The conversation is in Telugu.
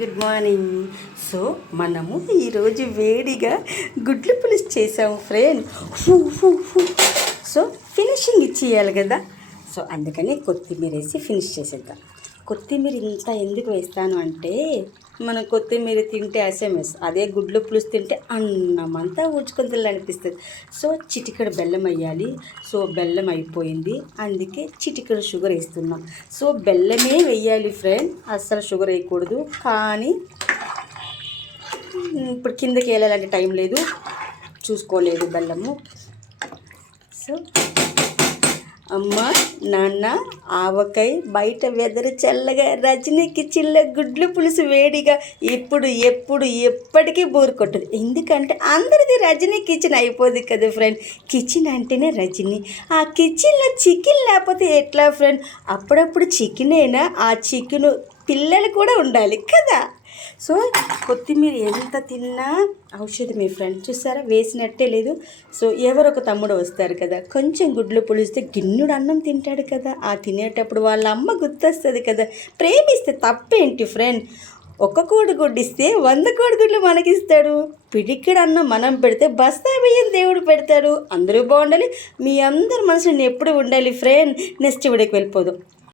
Good morning. సో మనము ఈరోజు వేడిగా గుడ్లు పులుసు చేసాము ఫ్రెండ్. సో ఫినిషింగ్ ఇచ్చేయాలి కదా, సో అందుకని కొత్తిమీర వేసి ఫినిష్ చేసేద్దాం. కొత్తిమీర ఇంత ఎందుకు వేస్తాను అంటే, మనం కొత్తిమీర తింటే ఎస్ఎంఎస్, అదే గుడ్లు పులుసు తింటే అన్నమంతా ఊడ్చుకొని అనిపిస్తుంది. సో చిటికెడు బెల్లం వేయాలి. సో బెల్లం అయిపోయింది, అందుకే చిటికెడు షుగర్ వేస్తున్నాం. సో బెల్లమే వేయాలి ఫ్రెండ్, అస్సలు షుగర్ వేయకూడదు. కానీ ఇప్పుడు కిందకి వెళ్ళాలంటే టైం లేదు, చూసుకోలేదు బెల్లము. సో అమ్మ నాన్న ఆవకాయ, బయట వెదరు చల్లగా, రజనీకి చిల్ల గుడ్లు పులుసు వేడిగా, ఇప్పుడు ఎప్పుడు ఎప్పటికీ బోరు కొట్టదు. ఎందుకంటే అందరిది రజనీ కిచెన్ అయిపోద్ది కదా ఫ్రెండ్. కిచెన్ అంటేనే రజనీ. ఆ కిచెన్లో చికెన్ లేకపోతే ఎట్లా ఫ్రెండ్? అప్పుడప్పుడు చికెనేనా, ఆ చికెన్ పిల్లలు కూడా ఉండాలి కదా. సో కొత్తిమీర ఎంత తిన్నా ఔషధమే ఫ్రెండ్. చూసారా, వేసినట్టే లేదు. సో ఎవరొక తమ్ముడు వస్తారు కదా, కొంచెం గుడ్లు పులిస్తే గిన్నెడు అన్నం తింటాడు కదా. ఆ తినేటప్పుడు వాళ్ళ అమ్మ గుర్తొస్తుంది కదా. ప్రేమిస్తే తప్పేంటి ఫ్రెండ్? ఒక్క కోడిగుడ్డిస్తే 100 కోడిగుడ్లు మనకిస్తాడు. పిడికిడు అన్నం మనం పెడితే బస్తా బియ్యం దేవుడు పెడతాడు. అందరూ బాగుండాలి, మీ అందరి మనసు నేను ఎప్పుడు ఉండాలి ఫ్రెండ్. నెక్స్ట్ వీడియోకి వెళ్ళిపోదాం.